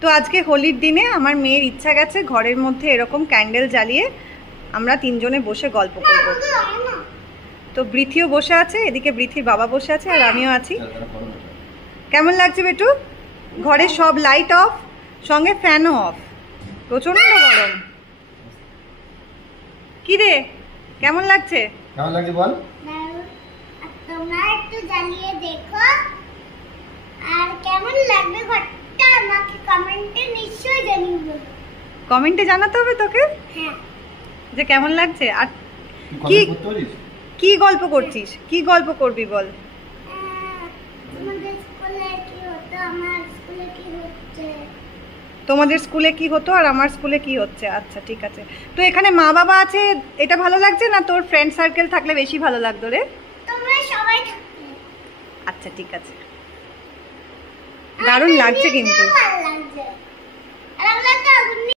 তো আজকে হোলির দিনে আমার মেয়ের ইচ্ছা গেছে ঘরের মধ্যে এরকম ক্যান্ডেল জ্বালিয়ে আমরা তিনজনে বসে গল্প করব। তো বৃথিও বসে আছে, এদিকে বৃথির বাবা বসে আছে আর আমিও আছি। কেমন লাগছে বেটু? ঘরে সব লাইট অফ, সঙ্গে ফ্যানও অফ, প্রচন্ড গরম। কি রে, কেমন লাগছে? কেমন লাগছে বল? তোমরা একটু জ্বালিয়ে দেখো আর কেমন লাগবে ঘরটা আমাকে কমেন্টে নিশ্চয়ই জানিয়ে দেবে। কমেন্টে জানাতে হবে তোকে? হ্যাঁ। যে কেমন লাগছে। আর কি কি গল্প করছিস? কি গল্প করবি বল? তোমাদের স্কুলে কি হতো, আমার স্কুলে কি হচ্ছে। তোমাদের স্কুলে কি হতো আর আমার স্কুলে কি হচ্ছে। আচ্ছা ঠিক আছে। তো এখানে মা বাবা আছে, এটা ভালো লাগছে না তোর ফ্রেন্ড সার্কেল থাকলে বেশি ভালো লাগতো রে? তোমরা সবাই থাকবে। আচ্ছা ঠিক আছে, দারুণ লাগছে কিন্তু। ভালো লাগবে।